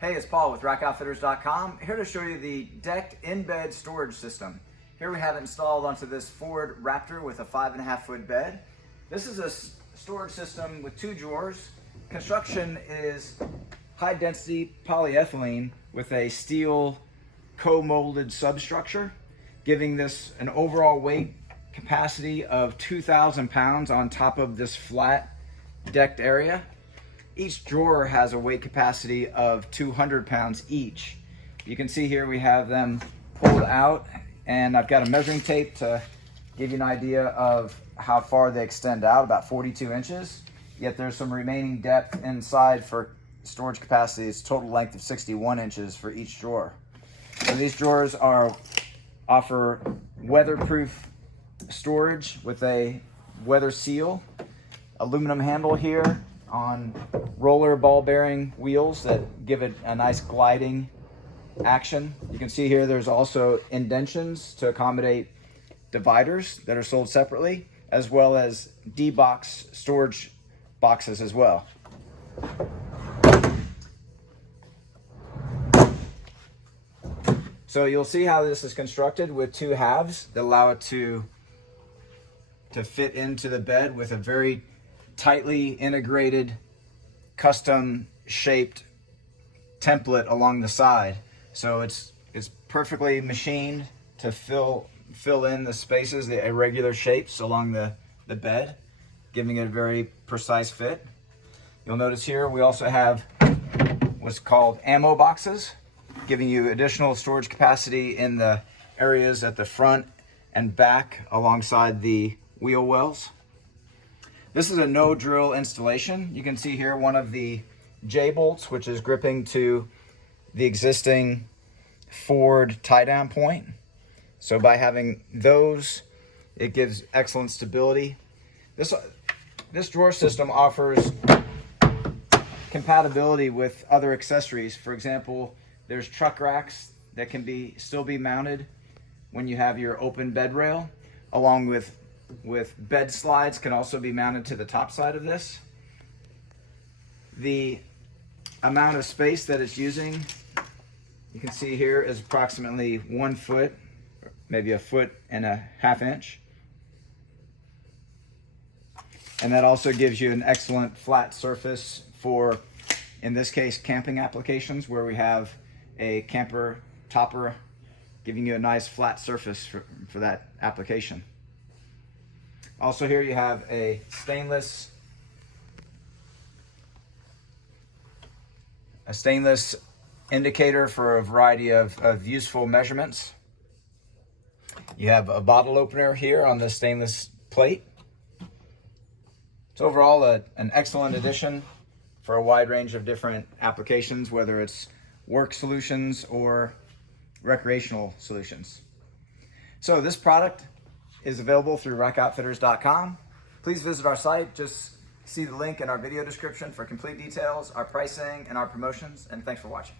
Hey, it's Paul with rackoutfitters.com, here to show you the decked in-bed storage system. Here we have it installed onto this Ford Raptor with a 5.5-foot bed. This is a storage system with 2 drawers. Construction is high density polyethylene with a steel co-molded substructure, giving this an overall weight capacity of 2,000 pounds on top of this flat decked area. Each drawer has a weight capacity of 200 pounds each. You can see here we have them pulled out, and I've got a measuring tape to give you an idea of how far they extend out, about 42 inches. Yet there's some remaining depth inside for storage capacity. It's total length of 61 inches for each drawer. So these drawers offer weatherproof storage with a weather seal, aluminum handle here on roller ball bearing wheels that give it a nice gliding action. You can see here there's also indentions to accommodate dividers that are sold separately, as well as D-box storage boxes as well. So you'll see how this is constructed with 2 halves that allow it to fit into the bed with a very tightly integrated, custom shaped template along the side. So it's perfectly machined to fill in the spaces, the irregular shapes along the bed, giving it a very precise fit. You'll notice here we also have what's called ammo boxes, giving you additional storage capacity in the areas at the front and back alongside the wheel wells. This is a no drill installation. You can see here one of the J-bolts, which is gripping to the existing Ford tie down point. So by having those, it gives excellent stability. This drawer system offers compatibility with other accessories. For example, there's truck racks that can still be mounted when you have your open bed rail, along with bed slides can also be mounted to the top side of this. The amount of space that it's using, you can see here, is approximately 1 foot, maybe 1.5 inches. And that also gives you an excellent flat surface for, in this case, camping applications where we have a camper topper, giving you a nice flat surface for that application. Also here you have a stainless indicator for a variety of useful measurements. You have a bottle opener here on the stainless plate. It's overall an excellent addition for a wide range of different applications, whether it's work solutions or recreational solutions. So this product is available through rackoutfitters.com. Please visit our site. Just see the link in our video description for complete details, our pricing, and our promotions. And thanks for watching.